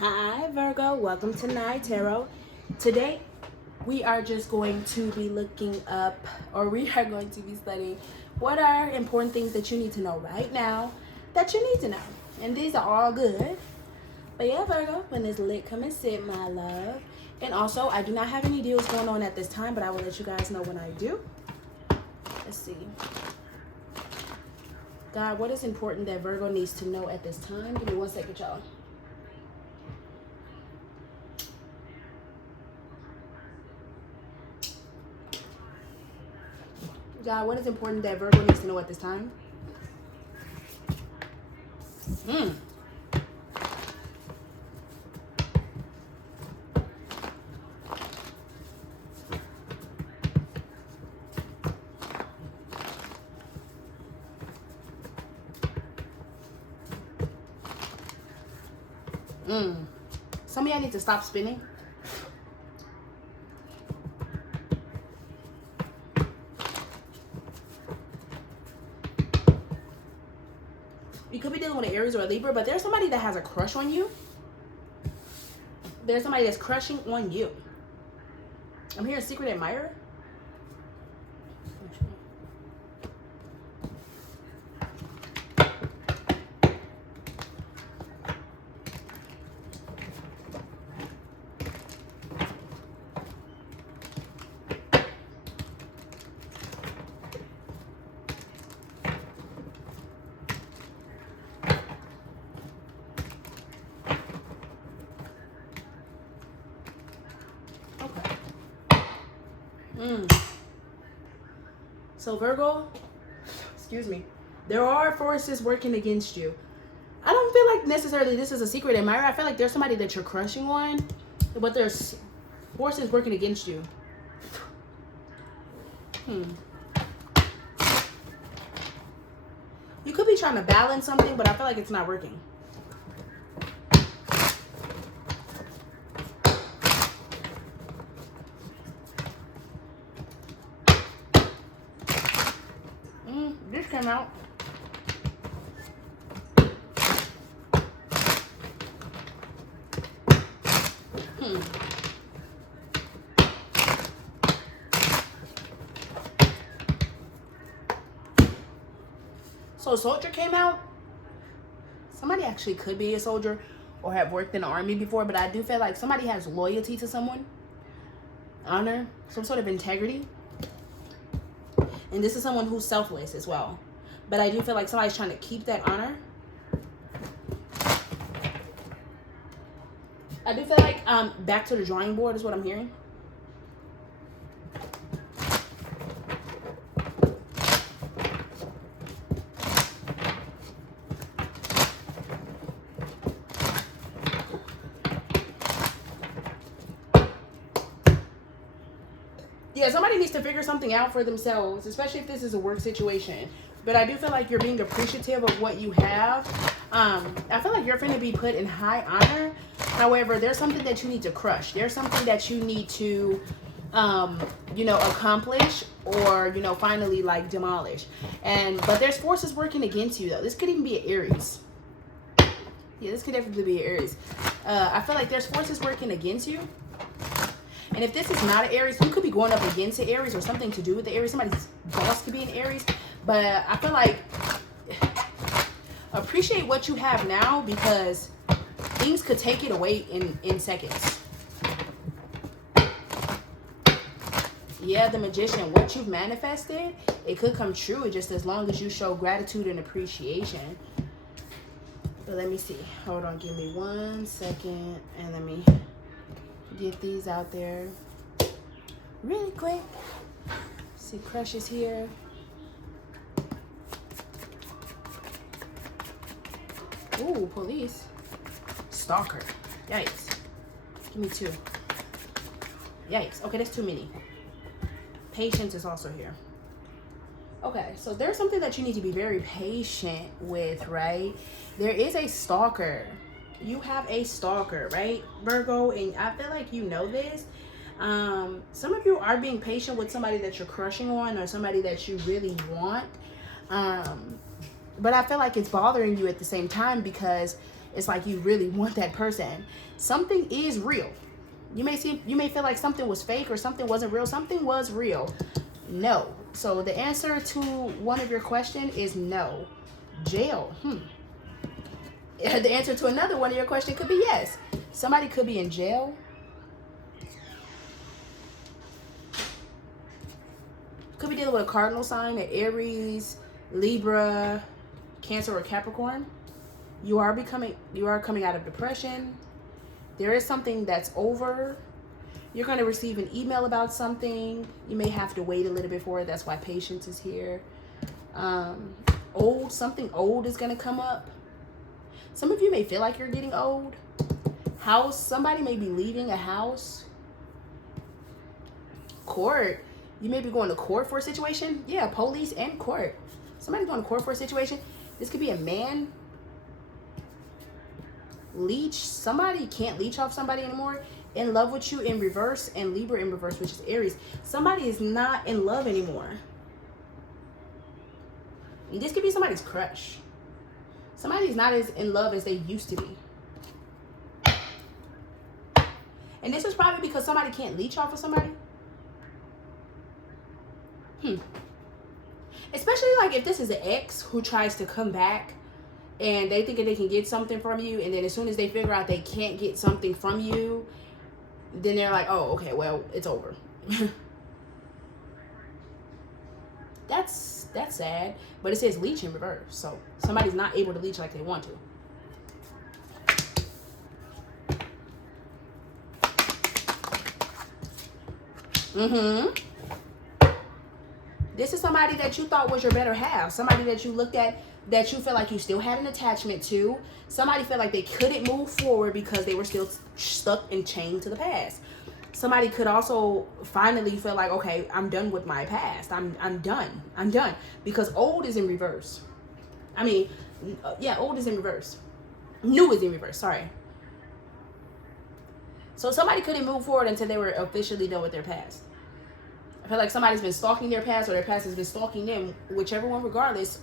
Hi Virgo, welcome to Night Tarot. Today we are just going to be looking up, or we are going to be studying what are important things that you need to know right now that you need to know. And these are all good. But yeah, Virgo, when it's lit, come and sit, my love. And also, I do not have any deals going on at this time, but I will let you guys know when I do. Let's see. God, what is important that Virgo needs to know at this time? Give me 1 second, y'all. God, what is important that Virgo needs to know at this time? Some of y'all need to stop spinning. You could be dealing with an Aries or a Libra, but there's somebody that has a crush on you. There's somebody that's crushing on you. I'm hearing secret admirer. So Virgo, excuse me, there are forces working against you. I don't feel like necessarily this is a secret admirer. I feel like there's somebody that you're crushing on, but there's forces working against you. You could be trying to balance something, but I feel like it's not working. This came out. So soldier came out. Somebody actually could be a soldier or have worked in the army before, but I do feel like somebody has loyalty to someone, honor, some sort of integrity. And this is someone who's selfless as well. But I do feel like somebody's trying to keep that honor. I do feel like back to the drawing board is what I'm hearing. Yeah, somebody needs to figure something out for themselves, especially if this is a work situation. But I do feel like you're being appreciative of what you have. I feel like you're going to be put in high honor. However, there's something that you need to crush. There's something that you need to, accomplish or, finally like demolish. But there's forces working against you though. This could even be an Aries. Yeah, this could definitely be an Aries. I feel like there's forces working against you. And if this is not an Aries, you could be going up against an Aries or something to do with the Aries. Somebody's boss could be an Aries. But I feel like appreciate what you have now because things could take it away in seconds. Yeah, the Magician. What you've manifested, it could come true just as long as you show gratitude and appreciation. But let me see. Hold on. Give me 1 second. And let me get these out there really quick. See, Crush is here. Ooh, police. Stalker. Yikes. Give me 2. Yikes. Okay, that's too many. Patience is also here. Okay, so there's something that you need to be very patient with, right? There is a stalker. You have a stalker, right, Virgo? And I feel like you know this. Some of you are being patient with somebody that you're crushing on or somebody that you really want. But I feel like it's bothering you at the same time because It's like you really want that person. Something is real. You may feel like something was fake or something wasn't real. Something was real. No. So the answer to one of your question is no. Jail. The answer to another one of your question could be yes. Somebody could be in jail. Could be dealing with a cardinal sign, an Aries, Libra, Cancer, or Capricorn. You are coming out of depression. There is something that's over. You're going to receive an email about something. You may have to wait a little bit for it. That's why patience is here. Something old is going to come up. Some of you may feel like you're getting old. Somebody may be leaving a house. Court. You may be going to court for a situation. Yeah, police and court. Somebody going to court for a situation. This could be a man. Leech. Somebody can't leech off somebody anymore. In love with you in reverse, and Libra in reverse, which is Aries. Somebody is not in love anymore. And this could be somebody's crush. Somebody's not as in love as they used to be. And this is probably because somebody can't leech off of somebody. Especially like if this is an ex who tries to come back and they think that they can get something from you, and then as soon as they figure out they can't get something from you, then they're like, oh, okay, well, it's over. That's sad. But it says leech in reverse. So somebody's not able to leech like they want to. This is somebody that you thought was your better half. Somebody that you looked at that you feel like you still had an attachment to. Somebody felt like they couldn't move forward because they were still stuck and chained to the past. Somebody could also finally feel like, okay, I'm done with my past. I'm done. I'm done. Because old is in reverse. Old is in reverse. New is in reverse, sorry. So somebody couldn't move forward until they were officially done with their past. I feel like somebody's been stalking their past, or their past has been stalking them. Whichever one, regardless,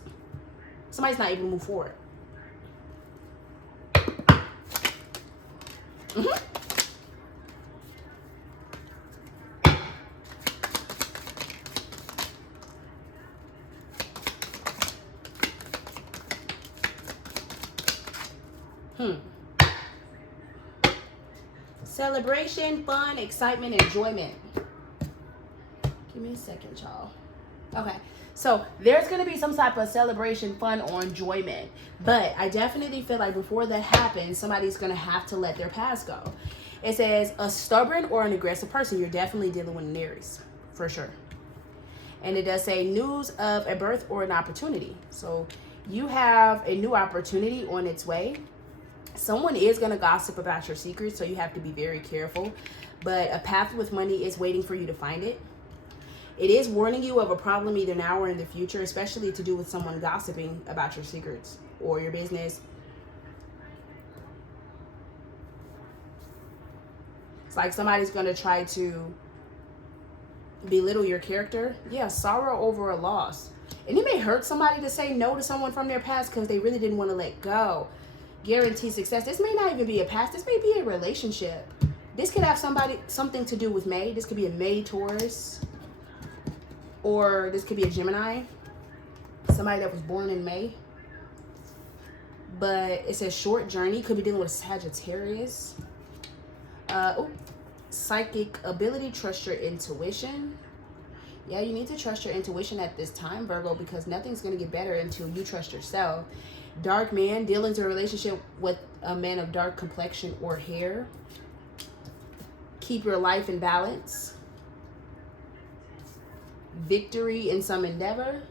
somebody's not able to move forward. Celebration, fun, excitement, enjoyment. Give me a second, y'all. Okay, so there's going to be some type of celebration, fun, or enjoyment. But I definitely feel like before that happens, somebody's going to have to let their past go. It says a stubborn or an aggressive person. You're definitely dealing with an Aries, for sure. And it does say news of a birth or an opportunity. So you have a new opportunity on its way. Someone is going to gossip about your secrets, so you have to be very careful. But a path with money is waiting for you to find it. It is warning you of a problem either now or in the future, especially to do with someone gossiping about your secrets or your business. It's like somebody's going to try to belittle your character. Yeah, sorrow over a loss. And it may hurt somebody to say no to someone from their past because they really didn't want to let go. Guarantee success. This may not even be a past. This may be a relationship. This could have something to do with May. This could be a May Taurus. Or this could be a Gemini. Somebody that was born in May. But it says short journey. Could be dealing with Sagittarius. Psychic ability. Trust your intuition. Yeah, you need to trust your intuition at this time, Virgo, because nothing's going to get better until you trust yourself. Dark man. Dealings in a relationship with a man of dark complexion or hair. Keep your life in balance. Victory in some endeavor.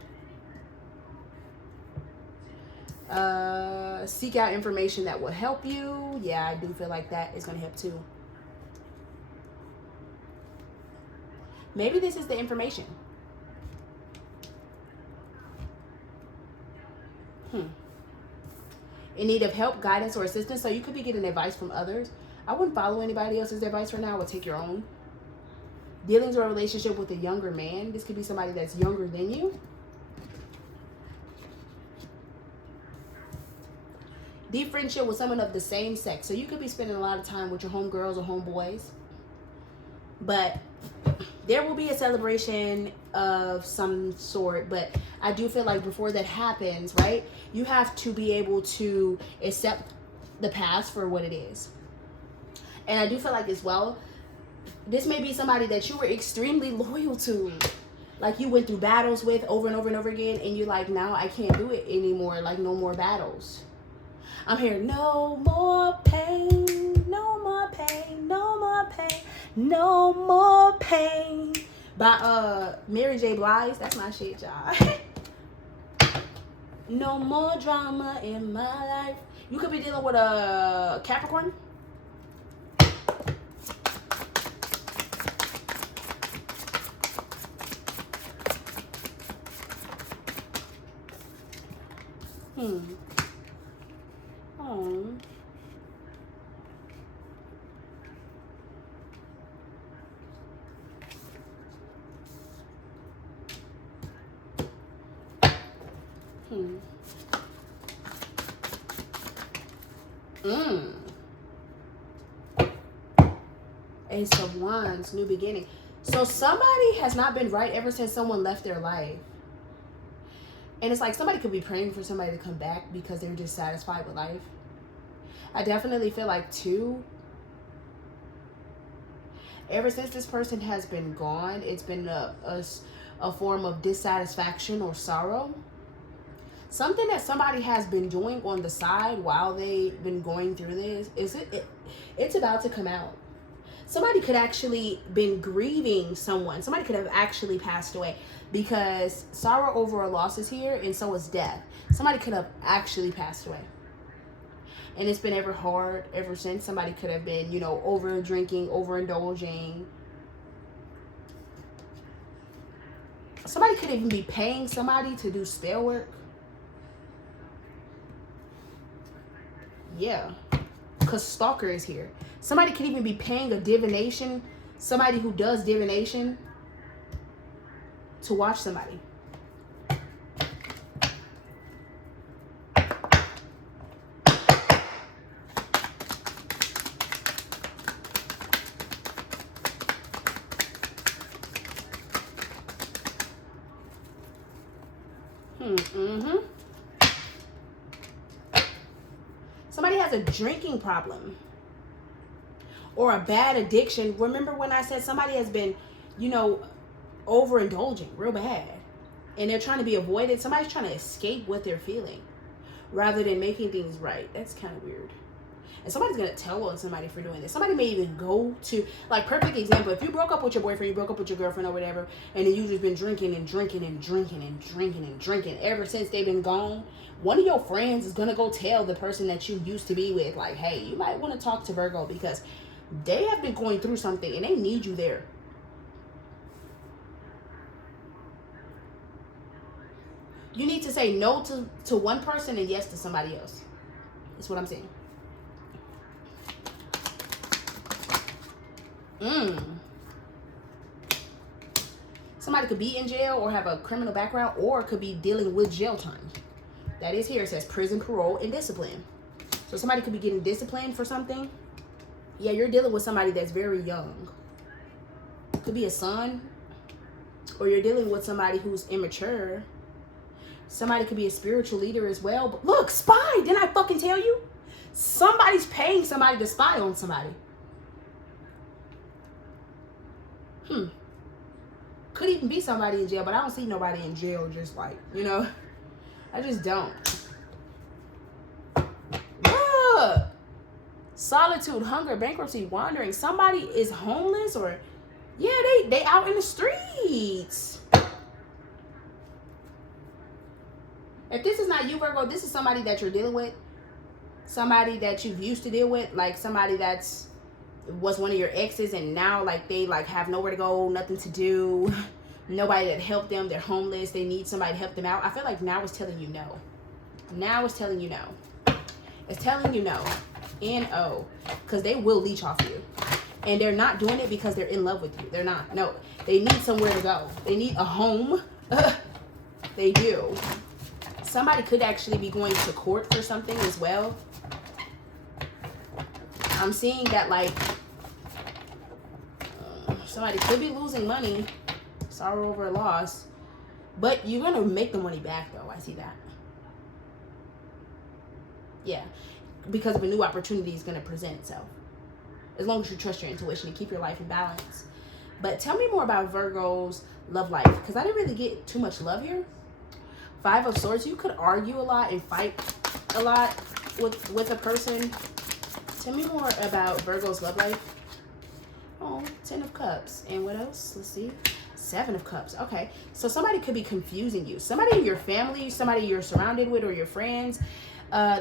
Seek out information that will help you. Yeah, I do feel like that is going to help too. Maybe this is the information. In need of help, guidance, or assistance. So you could be getting advice from others. I wouldn't follow anybody else's advice right now. I would take your own. Dealings or a relationship with a younger man. This could be somebody that's younger than you. Deep friendship with someone of the same sex. So you could be spending a lot of time with your homegirls or homeboys. But there will be a celebration of some sort. But I do feel like before that happens, right, you have to be able to accept the past for what it is. And I do feel like as well, this may be somebody that you were extremely loyal to. Like you went through battles with over and over and over again. And you're like, now I can't do it anymore. Like no more battles. I'm hearing no more pain, no more pain, no more pain, no more pain. By Mary J. Blige. That's my shit, y'all. No more drama in my life. You could be dealing with a Capricorn. Oh. Ace of Wands, new beginning. So somebody has not been right ever since someone left their life. And it's like somebody could be praying for somebody to come back because they're dissatisfied with life. I definitely feel like too, ever since this person has been gone, it's been a form of dissatisfaction or sorrow. Something that somebody has been doing on the side while they've been going through this, it's about to come out. Somebody could actually been grieving someone. Somebody could have actually passed away, because sorrow over a loss is here, and so is death. Somebody could have actually passed away. And it's been ever hard ever since. Somebody could have been, you know, over drinking, overindulging. Somebody could even be paying somebody to do spell work. Yeah, because stalker is here. Somebody could even be paying a divination, somebody who does divination, to watch somebody. Somebody has a drinking problem or a bad addiction. Remember when I said somebody has been, you know, overindulging real bad, and they're trying to be avoided? Somebody's trying to escape what they're feeling rather than making things right. That's kind of weird. And somebody's going to tell on somebody for doing this. Somebody may even go to, like, perfect example, if you broke up with your boyfriend, you broke up with your girlfriend or whatever, and then you've just been drinking and drinking and drinking and drinking and drinking ever since they've been gone, one of your friends is going to go tell the person that you used to be with, like, hey, you might want to talk to Virgo because they have been going through something and they need you there. You need to say no to one person and yes to somebody else. That's what I'm saying. Somebody could be in jail or have a criminal background, or could be dealing with jail time. That is here. It says prison, parole, and discipline. So somebody could be getting disciplined for something. Yeah, you're dealing with somebody that's very young. Could be a son, or you're dealing with somebody who's immature. Somebody could be a spiritual leader as well. But look, spy. Didn't I fucking tell you? Somebody's paying somebody to spy on somebody. Could even be somebody in jail, but I don't see nobody in jail just like, you know. I just don't. Look. Solitude, hunger, bankruptcy, wandering. Somebody is homeless, or yeah, they out in the streets. If this is not you, Virgo, this is somebody that you're dealing with. Somebody that you've used to deal with, like somebody that's was one of your exes, and now like they like have nowhere to go, nothing to do, nobody that helped them. They're homeless. They need somebody to help them out. I feel like now it's telling you no. Now it's telling you no. It's telling you no. N-O. Because they will leech off you. And they're not doing it because they're in love with you. They're not. No. They need somewhere to go. They need a home. They do. Somebody could actually be going to court for something as well. I'm seeing that, like, somebody could be losing money, sorrow over a loss, but you're going to make the money back, though. I see that. Yeah, because of a new opportunity is going to present itself. As long as you trust your intuition and keep your life in balance. But tell me more about Virgo's love life, because I didn't really get too much love here. 5 of Swords, you could argue a lot and fight a lot with a person. Tell me more about Virgo's love life. Oh, 10 of Cups. And what else? Let's see. 7 of Cups. Okay, so somebody could be confusing you. Somebody in your family, somebody you're surrounded with, or your friends.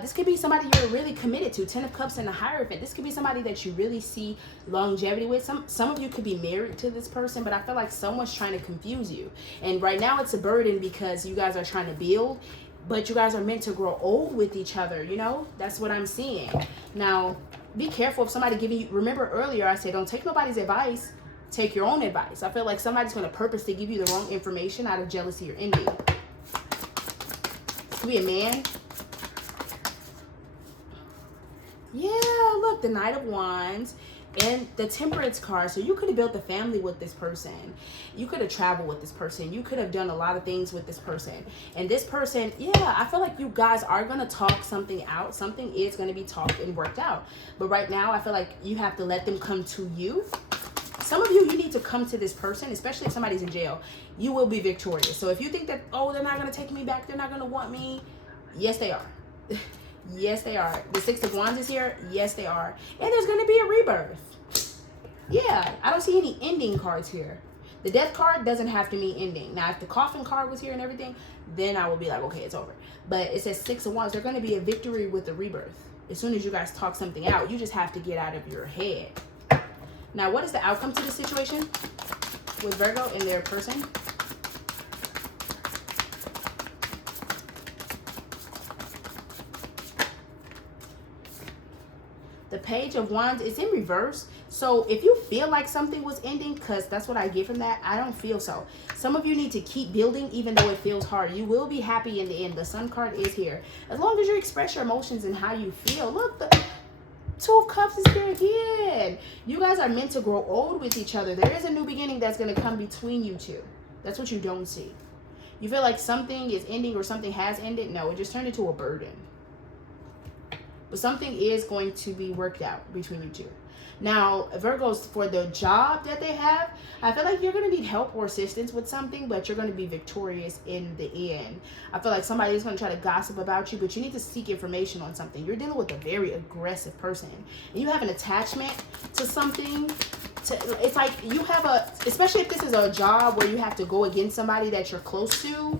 This could be somebody you're really committed to. 10 of Cups and the Hierophant. This could be somebody that you really see longevity with. Some of you could be married to this person, but I feel like someone's trying to confuse you. And right now it's a burden because you guys are trying to build, but you guys are meant to grow old with each other, you know? That's what I'm seeing. Now, be careful if somebody giving you, remember earlier I said don't take nobody's advice, take your own advice. I feel like somebody's going to purposely give you the wrong information out of jealousy or envy. This could be a man. Yeah, look, the Knight of Wands and the Temperance card. So you could have built a family with this person. You could have traveled with this person. You could have done a lot of things with this person. And this person, yeah, I feel like you guys are going to talk something out. Something is going to be talked and worked out. But right now, I feel like you have to let them come to you. Some of you need to come to this person, especially if somebody's in jail. You will be victorious. So if you think that, oh, they're not going to take me back, they're not going to want me. Yes, they are. Yes, they are. The 6 of Wands is here. Yes, they are. And there's going to be a rebirth. Yeah, I don't see any ending cards here. The Death card doesn't have to mean ending. Now, if the Coffin card was here and everything, then I would be like, okay, it's over. But it says 6 of Wands. They're going to be a victory with the rebirth. As soon as you guys talk something out, you just have to get out of your head. Now, what is the outcome to this situation with Virgo and their person? The Page of Wands is in reverse. So if you feel like something was ending, because that's what I get from that, I don't feel so. Some of you need to keep building even though it feels hard. You will be happy in the end. The Sun card is here. As long as you express your emotions and how you feel. Look, the 2 of Cups is here again. You guys are meant to grow old with each other. There is a new beginning that's going to come between you two. That's what you don't see. You feel like something is ending or something has ended. No, it just turned into a burden. But something is going to be worked out between you two. Now, Virgos, for the job that they have, I feel like you're going to need help or assistance with something, but you're going to be victorious in the end. I feel like somebody is going to try to gossip about you, but you need to seek information on something. You're dealing with a very aggressive person, and you have an attachment to something. It's like you have especially if this is a job where you have to go against somebody that you're close to.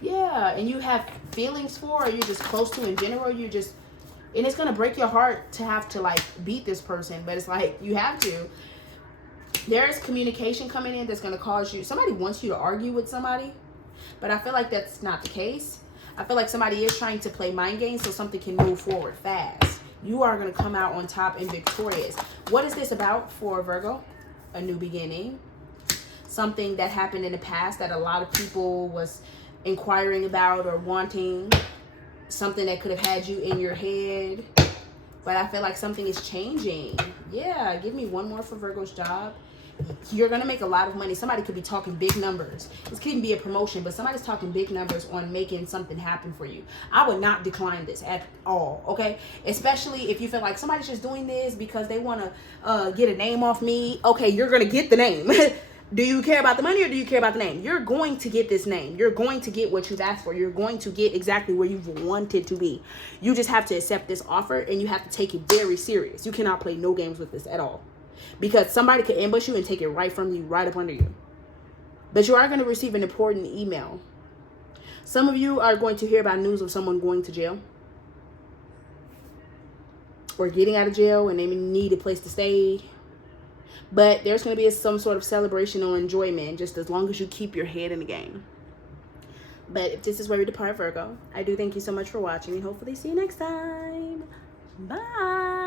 Yeah, and you have feelings for, or you're just close to in general. And it's going to break your heart to have to, like, beat this person. But it's like, you have to. There is communication coming in that's going to cause you. Somebody wants you to argue with somebody. But I feel like that's not the case. I feel like somebody is trying to play mind games so something can move forward fast. You are going to come out on top and victorious. What is this about for Virgo? A new beginning. Something that happened in the past that a lot of people was inquiring about or wanting. Something that could have had you in your head. But I feel like something is changing. Yeah, give me one more for Virgo's job. You're going to make a lot of money. Somebody could be talking big numbers. This could even be a promotion, but somebody's talking big numbers on making something happen for you. I would not decline this at all, okay? Especially if you feel like somebody's just doing this because they want to get a name off me. Okay, you're going to get the name. Do you care about the money or do you care about the name? You're going to get this name. You're going to get what you've asked for. You're going to get exactly where you've wanted to be. You just have to accept this offer and you have to take it very serious. You cannot play no games with this at all. Because somebody could ambush you and take it right from you, right up under you. But you are going to receive an important email. Some of you are going to hear about news of someone going to jail. Or getting out of jail and they need a place to stay. But there's going to be some sort of celebration or enjoyment just as long as you keep your head in the game. But if this is where we depart, Virgo, I do thank you so much for watching and hopefully see you next time. Bye.